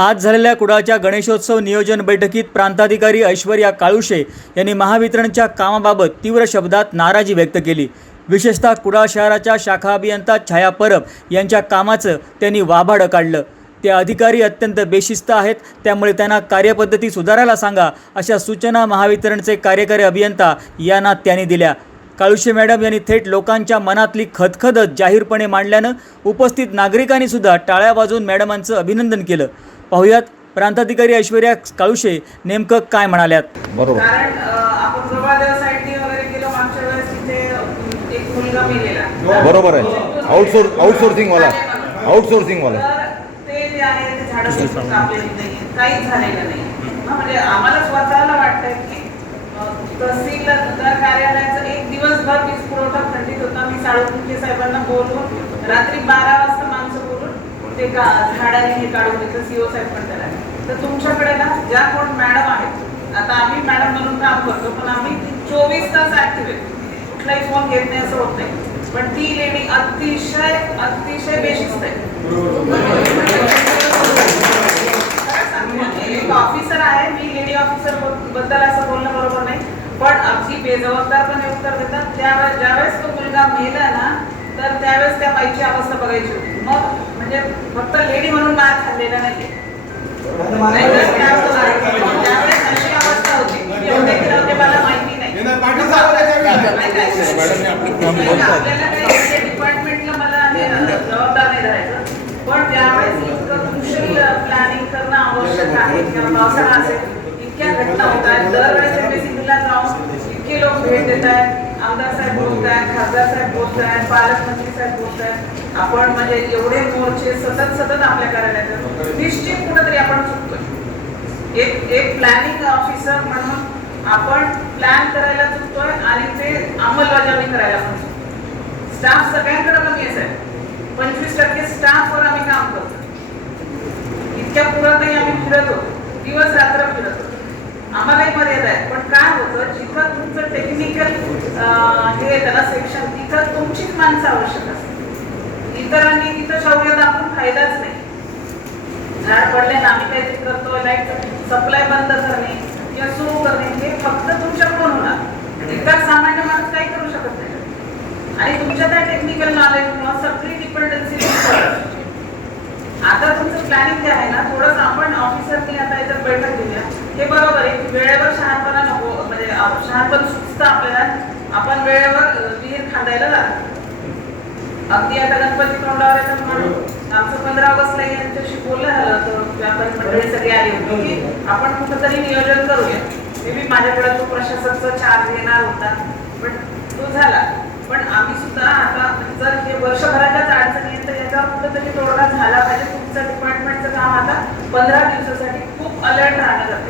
आज झालेल्या कुडाळच्या गणेशोत्सव नियोजन बैठकीत प्रांताधिकारी ऐश्वर्या काळुशे यांनी महावितरणच्या कामाबाबत तीव्र शब्दात नाराजी व्यक्त केली. विशेषतः कुडाळ शहराच्या शाखा अभियंता छाया परब यांच्या कामाचं त्यांनी वाभाडं काढलं. ते अधिकारी अत्यंत बेशिस्त आहेत त्यामुळे त्यांना कार्यपद्धती सुधारायला सांगा अशा सूचना महावितरणचे कार्यकारी अभियंता यांना त्यांनी दिल्या. काळुशे मॅडम यांनी थेट लोकांच्या मनातली खदखदत जाहीरपणे मांडल्यानं उपस्थित नागरिकांनी सुद्धा टाळ्या बाजून मॅडमांचं अभिनंदन केलं. पाहुयात. प्रांताधिकारी ऐश्वर्या काळुशे नेमकं काय म्हणाल्यात? बरोबर. कारण अ, आपण प्रभादेव साईडनी वगैरे गेलो मागच्या वेळेस तिथे अ, एक मुलगा मेलेला. बरोबर आहे. आउटसोर्स आउटसोर्सिंग वाला. आउटसोर्सिंग वाला. तर ते जे आहे ते झाडं बिलकुल कापलेली नाही काहीच झालेलं नाही हा, म्हणजे आम्हाला स्वतःला वाटतंय की अ, तहसीलदार कार्यालयाचं एक दिवसभर वीज पुरवठा खंडित होता. मी साळुंके साहेबांना बोलवून रात्री बारा वाजता बोलून ते का झाडाने हे काढून घेतलं सीओ साहेब पण त्याला तर तुमच्याकडे ना ज्या कोण मॅडम आहेत आता आम्ही मॅडम म्हणून काम करतो पण आम्ही चोवीस तास ऍक्टिव्ह आहे. कुठलाही फोन घेत नाही असं होत नाही. पण ती लेडी अतिशय अतिशय बेशिस्त आहे. म्हणजे एक ऑफिसर आहे मी लेडी ऑफिसरबद्दल असं बोलणं बरोबर नाही. पण अगदी बेजबाबदारपणे उत्तर देतात. त्यावेळेस ज्यावेळेस तो मुलगा मेला ना तर त्यावेळेस त्या बाईची अवस्था बघायची होती. मग म्हणजे फक्त लेडी म्हणून मार खाल्लेला नाही. त्यावेळेस त्यावेळेस अशी अवस्था होती. एवढे मला माहिती नाही. आपल्याला काही डिपार्टमेंटला मला हे जबाबदार नाही. धरायचं. पण ज्यावेळेस इतकं कुशल प्लॅनिंग करणं आवश्यक आहे. किंवा पावसाळा असेल इतक्या घटना होत आहेत दरवेळेस एमएससीबीला जाऊन इतके लोक भेट देत आहेत आमदार साहेब बोलत आहेत खासदार साहेब बोलत आहेत पालकमंत्री साहेब बोलत आहेत. आपण म्हणजे एवढे मोर्चे सतत सतत आपल्या कार्यालयात आहेत. निश्चित कुठेतरी आपण चुकतोय. एक एक प्लॅनिंग ऑफिसर म्हणून आपण प्लॅन करायला चुकतोय आणि ते अंमलबजावणी करायला पण चुकतोय. स्टाफ सगळ्यांकडे कमी आहे. साहेब पंचवीस टक्के स्टाफवर आम्ही काम करतो इतक्या पुरातही आम्ही फिरत. होतो दिवस रात्र फिरत. होतो आम्हालाही मर्यादा आहे. पण काय होतं जिथं तुमचं टेक्निकल हे त्याला सेक्शन तिथं तुमचीच माणसं आवश्यक असतात. इतरांनी तिथं शौर्य दाखवून फायदाच नाही. झाड पडले ना आम्ही काहीतरी करतोय लाइट सप्लाय बंद करणे किंवा सुरू करणे हे फक्त तुमच्याकडून होणार. इतर सामान्य माणूस काही करू शकत नाही. आणि तुमच्या त्या टेक्निकल नॉलेजमुळे सगळी डिपेंडन्सी आता तुमचं प्लॅनिंग जे आहे ना थोडंसं आपण ऑफिसरनी आता इथं बैठक दिल्या हे बरोबर आहे की वेळेवर शहाणपणा नको म्हणजे शहाणपण सुचतं आपल्याला. आपण वेळेवर विहीर खांदायला लागतो अगदी आता गणपती तोंडावर येतात म्हणून आमचं पंधरा ऑगस्टला यांच्याशी बोलणं झालं होतं. व्यापारी मंडळी सगळी आली होती की आपण कुठंतरी नियोजन करूया. मे बी माझ्याकडे तो प्रशासकचा चार्ज येणार होता. पण तो झाला. पण आम्ही सुद्धा आता जर हे वर्षभराच्याच अडचणी आहेत तर याच्यावर कुठेतरी तोडगा झाला पाहिजे. तुमचं डिपार्टमेंटचं काम आता पंधरा दिवसासाठी खूप अलर्ट राहणं गरजेचं